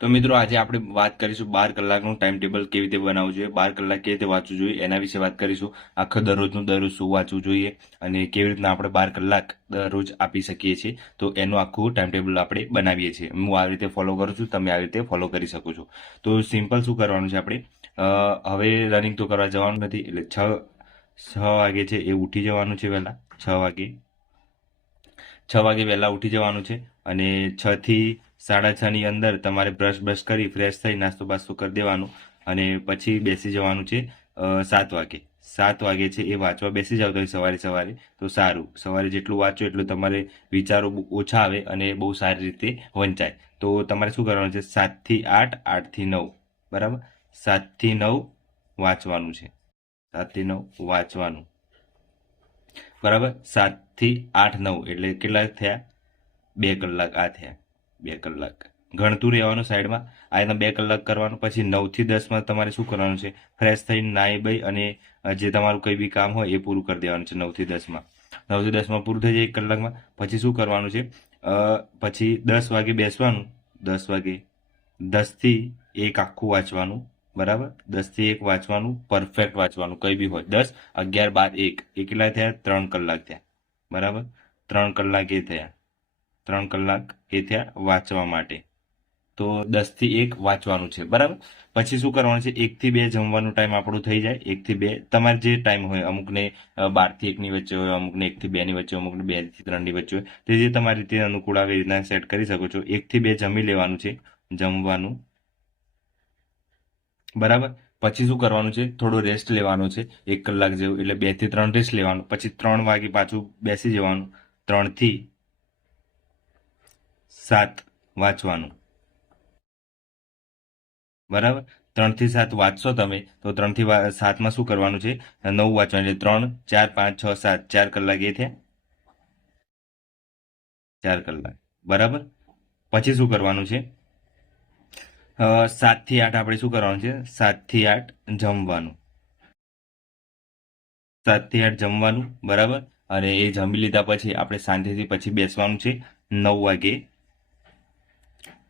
તો મિત્રો આજે આપણે વાત કરીશું 12 કલાકનું ટાઈમ ટેબલ કેવી રીતે બનાવવું જોઈએ, 12 કલાક કેવી રીતે વાંચવું જોઈએ એના વિશે વાત કરીશું. આખો દરરોજ શું વાંચવું જોઈએ અને કેવી રીતના આપણે 12 કલાક દરરોજ આપી શકીએ છીએ. તો એનું આખું ટાઈમ ટેબલ આપણે બનાવીએ છીએ. હું આ રીતે ફોલો કરું છું, તમે આ રીતે ફોલો કરી શકો છો. તો સિમ્પલ શું કરવાનું છે આપણે, હવે રનિંગ તો કરવા જવાનું નથી, એટલે 6 વાગે છે એ ઉઠી જવાનું છે વહેલા. 6 વાગે વહેલા ઉઠી જવાનું છે અને 6 થી 6:30 ની અંદર તમારે બ્રશ કરી ફ્રેશ થઈ નાસ્તો બાસ્તો કરી દેવાનું અને પછી બેસી જવાનું છે 7 વાગે. 7 વાગે છે એ વાંચવા બેસી જાવ તો સવારે સવારે તો સારું. સવારે જેટલું વાંચો એટલું તમારે વિચારો બહુ ઓછા આવે અને બહુ સારી રીતે વંચાય. તો તમારે શું કરવાનું છે, 7 થી 8, 8 થી 9, બરાબર. 7 થી 9 વાંચવાનું છે, 7 થી 9 વાંચવાનું, બરાબર. 7 થી 8, 9 એટલે કેટલા થયા? 2 કલાક. આ થયા 2 કલાક. ગણતું રહેવાનું સાઈડમાં. આ રીતના 2 કલાક કરવાનું. પછી 9 થી 10માં તમારે શું કરવાનું છે, ફ્રેશ થઈને નાહી બઈ અને જે તમારું કંઈ બી કામ હોય એ પૂરું કરી દેવાનું છે 9 થી 10માં. 9 થી 10માં પૂરું થઈ જાય 1 કલાકમાં. પછી શું કરવાનું છે, પછી 10 વાગે બેસવાનું. 10 વાગે 10 થી 1 આખું વાંચવાનું, બરાબર. 10 થી 1 વાંચવાનું, પરફેક્ટ વાંચવાનું, કંઈ બી હોય. 10, 11, 12, 1 એ કેટલા થયા? 3 કલાક થયા, બરાબર. 3 કલાક એ થયા. 3 કલાક એ થયા વાંચવા માટે. તો 10 થી 1 વાંચવાનું છે, બરાબર. પછી શું કરવાનું છે, 1 થી 2 જમવાનું ટાઈમ આપણું થઈ જાય. 1 થી 2 તમારે જે ટાઈમ હોય, અમુકને 12 થી 1ની વચ્ચે હોય, અમુકને 1 થી 2ની વચ્ચે, અમુકને 2 થી 3ની વચ્ચે હોય. તે જે તમારી રીતે અનુકૂળ આવે એ રીતના સેટ કરી શકો છો. 1 થી 2 જમી લેવાનું છે, જમવાનું, બરાબર. પછી શું કરવાનું છે, થોડો રેસ્ટ લેવાનો છે 1 કલાક જેવું, એટલે 2 થી 3 રેસ્ટ લેવાનું. પછી 3 વાગે પાછું બેસી જવાનું. 3 થી 7 વાંચવાનું, બરાબર. 3 થી 7 વાંચશો તમે તો 3 થી 7માં શું કરવાનું છે, 9 વાંચવાનું, એટલે 3, 4, 5, 6, 7, 4 કલાક એ થયા. 4 કલાક, બરાબર. પછી શું કરવાનું છે, 7 થી 8 આપણે શું કરવાનું છે, 7 થી 8 જમવાનું. 7 થી 8 જમવાનું, બરાબર. અને એ જમી લીધા પછી આપણે શાંતિથી પછી બેસવાનું છે 9 વાગે.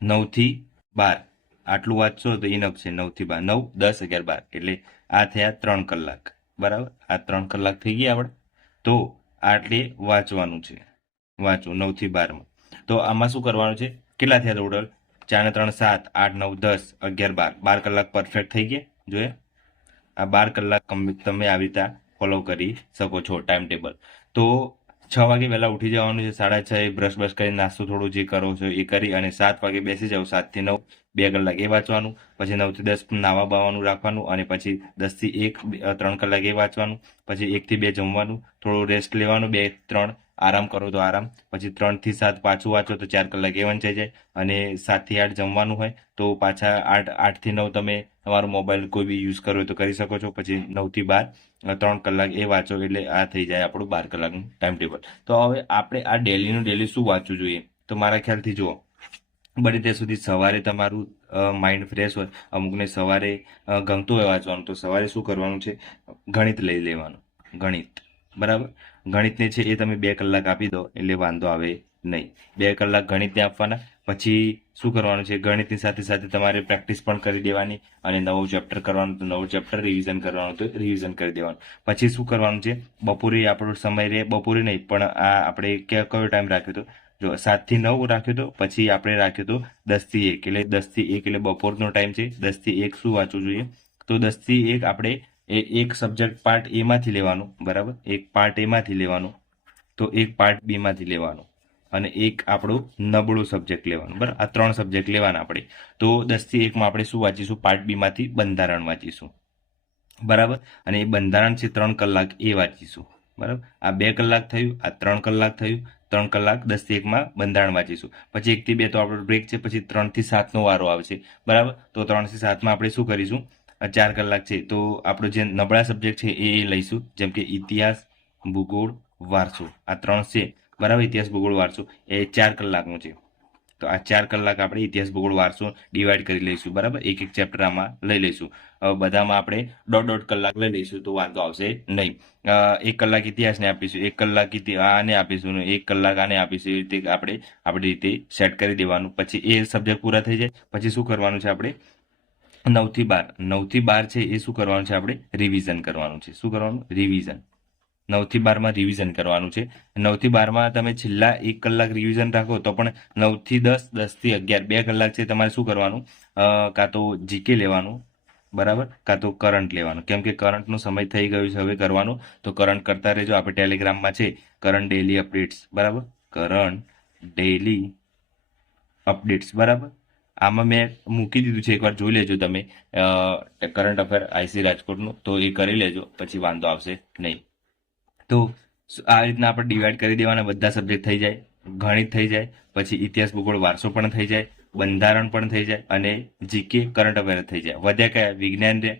9 થી 12 આટલું વાંચશો તો ઇનફ છે. 9 થી 12, 9, 10, 11, 12 એટલે આ થયા 3 કલાક, બરાબર. આ 3 કલાક થઈ ગયા આપણે. તો આટલે વાંચવાનું છે, વાંચો 9 થી 12માં. તો આમાં શું કરવાનું છે, કેટલા થયા ટોટલ? 4 ને 3, 7, 8, 9, 10, 11, 12, 12 કલાક પરફેક્ટ થઈ ગયા. જોયા? આ 12 કલાક તમે આવી રીતે ફોલો કરી શકો છો ટાઈમ ટેબલ. તો 6 વાગે વહેલા ઉઠી જવાનું છે. 6:30 બ્રશ કરી નાસ્તો થોડો જે કરો છો એ કરી અને 7 વાગે બેસી જાઓ. 7 થી 9 2 કલાક એ વાંચવાનું. પછી 9 થી 10 નાવા બાવાનું રાખવાનું અને પછી 10 થી 1 3 કલાક એ વાંચવાનું. પછી 1 થી 2 જમવાનું, થોડું રેસ્ટ લેવાનું. 2, 3 આરામ કરો તો આરામ. પછી 3 થી 7 પાછું વાંચો તો 4 કલાક એ વંચાઈ જાય. અને 7 થી 8 જમવાનું હોય તો પાછા 8 થી 9 તમે તમારો મોબાઈલ કોઈ બી યુઝ કરવો હોય તો કરી શકો છો. પછી 9 થી 12 3 કલાક એ વાંચો એટલે આ થઈ જાય આપણું 12 કલાકનું ટાઈમ ટેબલ. તો હવે આપણે આ ડેલીનું ડેલી શું વાંચવું જોઈએ? તો મારા ખ્યાલથી જુઓ, બને ત્યાં સુધી સવારે તમારું માઇન્ડ ફ્રેશ હોય. અમુકને સવારે ગમતું હોય વાંચવાનું, તો સવારે શું કરવાનું છે, ગણિત લઈ લેવાનું. ગણિત, બરાબર. ગણિતને છે એ તમે 2 કલાક આપી દો એટલે વાંધો આવે નહીં. 2 કલાક ગણિતને આપવાના. પછી શું કરવાનું છે, ગણિતની સાથે સાથે તમારે પ્રેક્ટિસ પણ કરી દેવાની અને નવું ચેપ્ટર કરવાનું તો નવું ચેપ્ટર, રિવિઝન કરવાનું તો રિવિઝન કરી દેવાનું. પછી શું કરવાનું છે, બપોરે આપણો સમય રહે, બપોરે નહીં પણ આ આપણે કયો ટાઈમ રાખ્યો હતો, જો 7 થી 9 રાખ્યો હતો. પછી આપણે રાખ્યો હતો 10 થી 1, એટલે 10 થી 1 એટલે બપોરનો ટાઈમ છે. 10 થી 1 શું વાંચવું જોઈએ, તો 10 થી 1 આપણે એક સબ્જેક્ટ પાર્ટ એમાંથી લેવાનું, બરાબર. એક પાર્ટ એમાંથી લેવાનું, તો એક પાર્ટ બીમાંથી લેવાનું અને એક આપણું નબળું સબ્જેક્ટ લેવાનું, બરાબર. આ 3 સબ્જેક્ટ લેવાના આપણે. તો 10 થી 1માં આપણે શું વાંચીશું, પાર્ટ બીમાંથી બંધારણ વાંચીશું, બરાબર. અને એ બંધારણ છે 3 કલાક એ વાંચીશું, બરાબર. આ 2 કલાક થયું, આ 3 કલાક થયું. 3 કલાક 10 થી 1માં બંધારણ વાંચીશું. પછી 1 થી 2 તો આપણો બ્રેક છે. પછી 3 થી 7નો વારો આવશે, બરાબર. તો 3 થી 7માં આપણે શું કરીશું, 4 કલાક છે તો આપણો જે નબળા સબ્જેક્ટ છે એ લઈશું, જેમ કે ઇતિહાસ, ભૂગોળ, વારસો. આ 3 છે, બરાબર. ઇતિહાસ, ભૂગોળ, વારસો એ 4 કલાકનું છે. તો આ 4 કલાક આપણે ઇતિહાસ ભૂગોળ વારસો ડિવાઈડ કરી લઈશું, બરાબર, એક એક ચેપ્ટર આમાં લઈ લઈશું. બધામાં આપણે દોઢ કલાક લઈ લઈશું તો વાંધો આવશે નહીં. 1 કલાક ઇતિહાસને આપીશું, 1 કલાક આને આપીશું, 1 કલાક આને આપીશું. એ રીતે આપણે આપણી રીતે સેટ કરી દેવાનું. પછી એ સબ્જેક્ટ પૂરા થઈ જાય પછી શું કરવાનું છે આપણે 9 થી 12 છે એ શું કરવાનું છે આપણે રિવિઝન કરવાનું છે. શું કરવાનું? રિવિઝન. 9 થી 12 રિવિઝન કરવાનું છે. 9 થી 12 તમે છેલ્લા 1 કલાક રિવિઝન રાખો તો પણ 9 થી 10, 10 થી 11 2 કલાક છે તમારે શું કરવાનું, કાં તો જીકે લેવાનું, બરાબર, કાં તો કરંટ લેવાનું. કેમ કે કરંટનો સમય થઈ ગયો છે હવે કરવાનો, તો કરંટ કરતા રહેજો. આપણે ટેલિગ્રામમાં છે કરંટ ડેલી અપડેટ્સ, બરાબર, કરંટ ડેલી અપડેટ્સ, બરાબર. આમાં મેં મૂકી દીધું છે, એકવાર જોઈ લેજો તમે કરંટ અફેર આઈસી રાજકોટનું, તો એ કરી લેજો પછી વાંધો આવશે નહીં. તો આ રીતના આપણે ડિવાઈડ કરી દેવાના. બધા સબ્જેક્ટ થઈ જાય, ગણિત થઈ જાય, પછી ઇતિહાસ ભૂગોળ વારસો પણ થઈ જાય, બંધારણ પણ થઈ જાય અને જીકે કરંટ અફેર થઈ જાય. વધ્યા કયા? વિજ્ઞાન રે,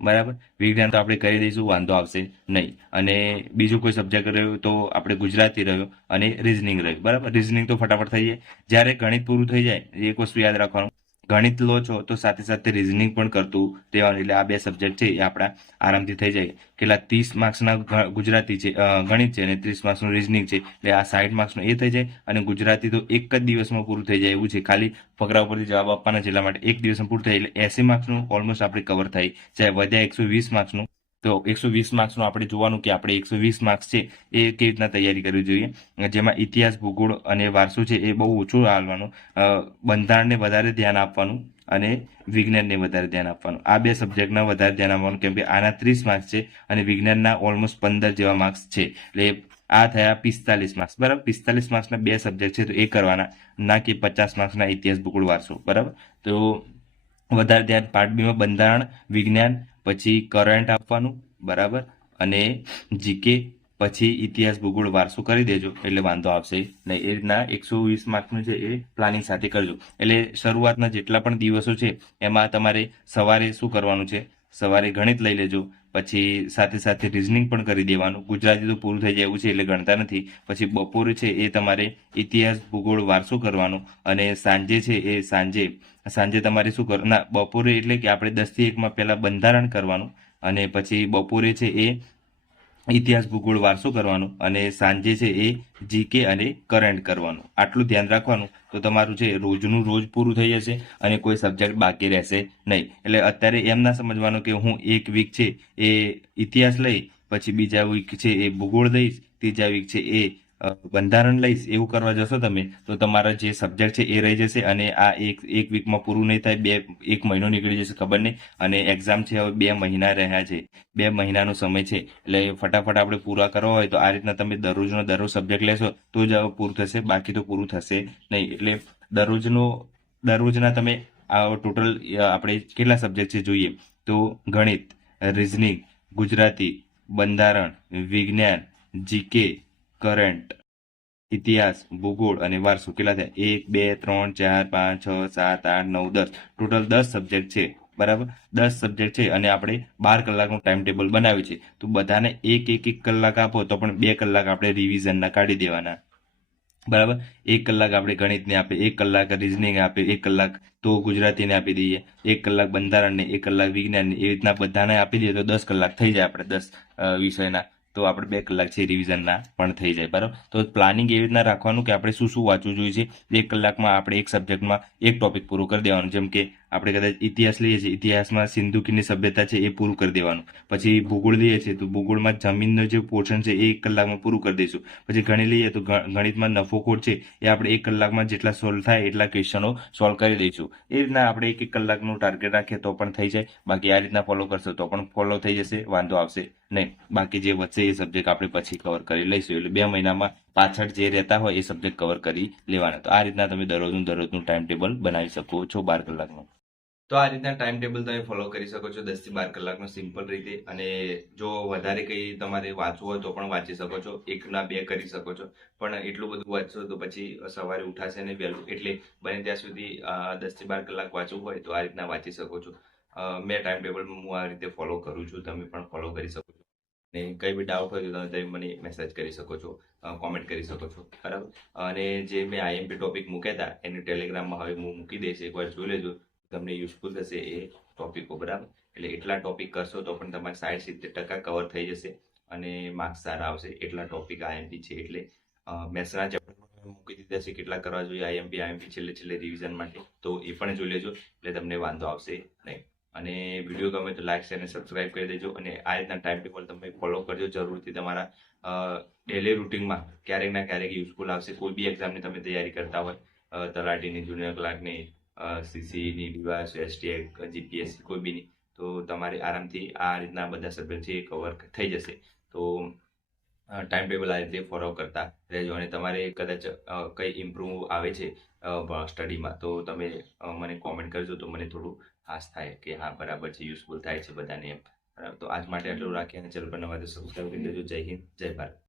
બરાબર. વિજ્ઞાન તો આપણે કરી દઈશું, વાંધો આવશે નહીં. અને બીજું કોઈ સબ્જેક્ટ રહ્યો તો આપણે ગુજરાતી રહ્યો અને રિઝનિંગ રહ્યું, બરાબર. રિઝનિંગ તો ફટાફટ થઈ જાય. જ્યારે ગણિત પૂરું થઈ જાય એક વસ્તુ યાદ રાખવાનું, ગણિત લો છો તો સાથે સાથે રિઝનિંગ પણ કરતું રહેવાનું. એટલે આ 2 સબ્જેક્ટ છે એ આપણા આરામથી થઈ જાય. કેટલા 30 માર્ક્સના ગુજરાતી છે, ગણિત છે, અને 30 માર્ક્સનું રિઝનિંગ છે. એટલે આ 60 માર્ક્સનું એ થઈ જાય. અને ગુજરાતી તો એક જ દિવસમાં પૂરું થઈ જાય એવું છે. ખાલી ફકરા ઉપરથી જવાબ આપવાના છે એટલા માટે એક દિવસમાં પૂરું થાય. એટલે 80 માર્ક્સનું ઓલમોસ્ટ આપણે કવર થાય. ચાહે વધ્યા 120 માર્ક્સનું, તો 120 માર્ક્સનું આપણે જોવાનું કે આપણે 120 માર્ક્સ છે એ કેવી રીતના તૈયારી કરવી જોઈએ. જેમાં ઇતિહાસ ભૂગોળ અને વારસો છે એ બહુ ઓછું હાલવાનું, બંધારણને વધારે ધ્યાન આપવાનું અને વિજ્ઞાનને વધારે ધ્યાન આપવાનું. આ 2 સબ્જેક્ટના વધારે ધ્યાન આપવાનું, કેમ કે આના 30 માર્ક્સ છે અને વિજ્ઞાનના ઓલમોસ્ટ 15 જેવા માર્ક્સ છે. એટલે આ થયા 45 માર્ક્સ, બરાબર. 45 માર્ક્સના 2 સબ્જેક્ટ છે તો એ કરવાના, ના કે 50 માર્ક્સના ઇતિહાસ ભૂગોળ વારસો, બરાબર. તો વધારે ધ્યાન પાર્ટ બીમાં બંધારણ, વિજ્ઞાન, પછી કરંટ આપવાનું, બરાબર, અને જીકે, પછી ઇતિહાસ ભૂગોળ વારસો કરી દેજો એટલે વાંધો આવશે નહીં. એ રીતના 120 માર્ક્સનું છે એ પ્લાનિંગ સાથે કરજો. એટલે શરૂઆતના જેટલા પણ દિવસો છે એમાં તમારે સવારે શું કરવાનું છે, સવારે ગણિત લઈ લેજો, પછી સાથે સાથે રિઝનિંગ પણ કરી દેવાનું. ગુજરાતી તો પૂરું થઈ જાય એવું છે એટલે ગણતા નથી. પછી બપોરે છે એ તમારે ઇતિહાસ ભૂગોળ વારસો કરવાનો, અને સાંજે છે એ સાંજે તમારે શું કરવાનું, ના, બપોરે એટલે કે આપણે 10 થી 1 પહેલા બંધારણ કરવાનું, અને પછી બપોરે છે એ ઇતિહાસ ભૂગોળ વારસો કરવાનો, અને સાંજે છે એ જીકે અને કરંટ કરવાનું. આટલું ધ્યાન રાખવાનું તો તમારું છે રોજનું રોજ પૂરું થઈ જશે અને કોઈ સબ્જેક્ટ બાકી રહેશે નહીં. એટલે અત્યારે એમ ના સમજવાનું કે હું એક વીક છે એ ઇતિહાસ લઈ, પછી બીજા વીક છે એ ભૂગોળ લઈશ, ત્રીજા વીક છે એ બંધારણ લઈશ. એવું કરવા જશો તમે તો તમારા જે સબ્જેક્ટ છે એ રહી જશે અને આ એક વીકમાં પૂરું નહીં થાય. એક મહિનો નીકળી જશે ખબર નહીં. અને એક્ઝામ છે હવે 2 મહિના રહ્યા છે, 2 મહિનાનો સમય છે. એટલે ફટાફટ આપણે પૂરા કરવા હોય તો આ રીતના તમે દરરોજ સબ્જેક્ટ લેશો તો જ પૂરું થશે, બાકી તો પૂરું થશે નહીં. એટલે દરરોજના તમે આ ટોટલ આપણે કેટલા સબ્જેક્ટ છે જોઈએ તો ગણિત, રિઝનિંગ, ગુજરાતી, બંધારણ, વિજ્ઞાન, જીકે, કરંટ, ઇતિહાસ, ભૂગોળ અને વારસો કેટલા થયા? 1 2 3 4 5 6 7 8 9 10, ટોટલ 10 સબ્જેક્ટ છે, બરાબર. 10 સબ્જેક્ટ છે અને આપણે 12 કલાકનું ટાઈમ ટેબલ બનાવ્યું છે. તો બધાને એક કલાક આપો તો પણ 2 કલાક આપણે રિવિઝનના કાઢી દેવાના, બરાબર. 1 કલાક આપણે ગણિતને આપે, 1 કલાક રિઝનિંગ આપે, 1 કલાક તો ગુજરાતીને આપી દઈએ, 1 કલાક બંધારણને, 1 કલાક વિજ્ઞાનને. એ રીતના બધાને આપી દઈએ તો 10 કલાક થઈ જાય આપણે 10 વિષયના. તો આપણે 2 કલાક છે રિવિઝનના પણ થઈ જાય, બરાબર. તો પ્લાનિંગ એવી રીતના રાખવાનું કે આપણે શું શું વાંચવું જોઈએ છે. 1 કલાકમાં આપણે એક સબ્જેક્ટમાં એક ટોપિક પૂરું કરી દેવાનું. જેમ કે આપણે કદાચ ઇતિહાસ લઈએ છીએ, ઇતિહાસમાં સિંધુ ખીણની સભ્યતા છે એ પૂરું કરી દેવાનું. પછી ભૂગોળ લઈએ છીએ તો ભૂગોળમાં જમીનનો જે પોર્શન છે એ 1 કલાકમાં પૂરું કરી દઈશું. પછી ગણિત લઈએ તો ગણિતમાં નફોખોટ છે એ આપણે 1 કલાકમાં જેટલા સોલ્વ થાય એટલા ક્વેશ્ચનો સોલ્વ કરી દઈશું. એ રીતના આપણે 1 કલાકનું ટાર્ગેટ રાખીએ તો પણ થઈ જાય. બાકી આ રીતના ફોલો કરશો તો પણ ફોલો થઈ જશે, વાંધો આવશે નહીં. બાકી જે વધશે એ સબ્જેક્ટ આપણે પછી કવર કરી લઈશું. એટલે 2 મહિનામાં પાછળ જે રહેતા હોય એ સબ્જેક્ટ કવર કરી લેવાના. તો આ રીતના તમે દરરોજનું ટાઈમ ટેબલ બનાવી શકો છો 12 કલાકનું. તો આ રીતના ટાઈમ ટેબલ તમે ફોલો કરી શકો છો 10 થી 12 કલાકનો સિમ્પલ રીતે. અને જો વધારે કંઈ તમારે વાંચવું હોય તો પણ વાંચી શકો છો, 1 ના 2 કરી શકો છો. પણ એટલું બધું વાંચશો તો પછી સવારે ઉઠાશે ને વહેલું. એટલે બને ત્યાં સુધી 10 થી 12 કલાક વાંચવું હોય તો આ રીતના વાંચી શકો છો. મેં ટાઈમ ટેબલ હું આ રીતે ફોલો કરું છું, તમે પણ ફોલો કરી શકો છો. ને કંઈ બી ડાઉટ હોય તો તમે મને મેસેજ કરી શકો છો, કોમેન્ટ કરી શકો છો, બરાબર. અને જે મેં આઈએમપી ટોપિક મૂક્યા હતા એની ટેલિગ્રામમાં હવે હું મૂકી દઈશ, એકવાર જોઈ લેજો, તમને યુઝફુલ થશે એ ટોપિકો, બરાબર. એટલે એટલા ટોપિક કરશો તો પણ તમારે 60-70% કવર થઈ જશે અને માર્ક્સ સારા આવશે. એટલા ટોપિક આઈએમપી છે. એટલે મેથ્સના ચેપ્ટર મૂકી દીધા છે કેટલા કરવા જોઈએ આઈએમપી છેલ્લે રિવિઝન માટે, તો એ પણ જોઈ લેજો એટલે તમને વાંધો આવશે નહીં. અને વિડીયો ગમે તો લાઈક અને સબસ્ક્રાઇબ કરી દેજો. અને આ રીતના ટાઈમ ટેબલ તમે ફોલો કરજો જરૂરથી. તમારા ડેલી રૂટિનમાં ક્યારેક ના ક્યારેક યુઝફુલ આવશે. કોઈ બી એક્ઝામની તમે તૈયારી કરતા હોય, તલાટીની, જુનિયર ક્લાર્કની, સીસીની, ડીવાસ, એસટીઆઈ, જીપીએસસી, કોઈ બીની, તો તમારે આરામથી આ રીતના બધા સબ્જેક્ટ છે કવર થઈ જશે. તો ટાઈમ ટેબલ આ રીતે ફોલો કરતા રહેજો. અને તમારે કદાચ કંઈ ઇમ્પ્રૂવ આવે છે સ્ટડીમાં તો તમે મને કોમેન્ટ કરજો, તો મને થોડું આસ થાય કે હા બરાબર છે, યુઝફુલ થાય છે બધાને એમ. બરાબર. તો આજ માટે આટલું રાખીએ અને ચલો નવા સબસ્ક્રાઈબ કરી દેજો. જય હિન્દ, જય ભારત.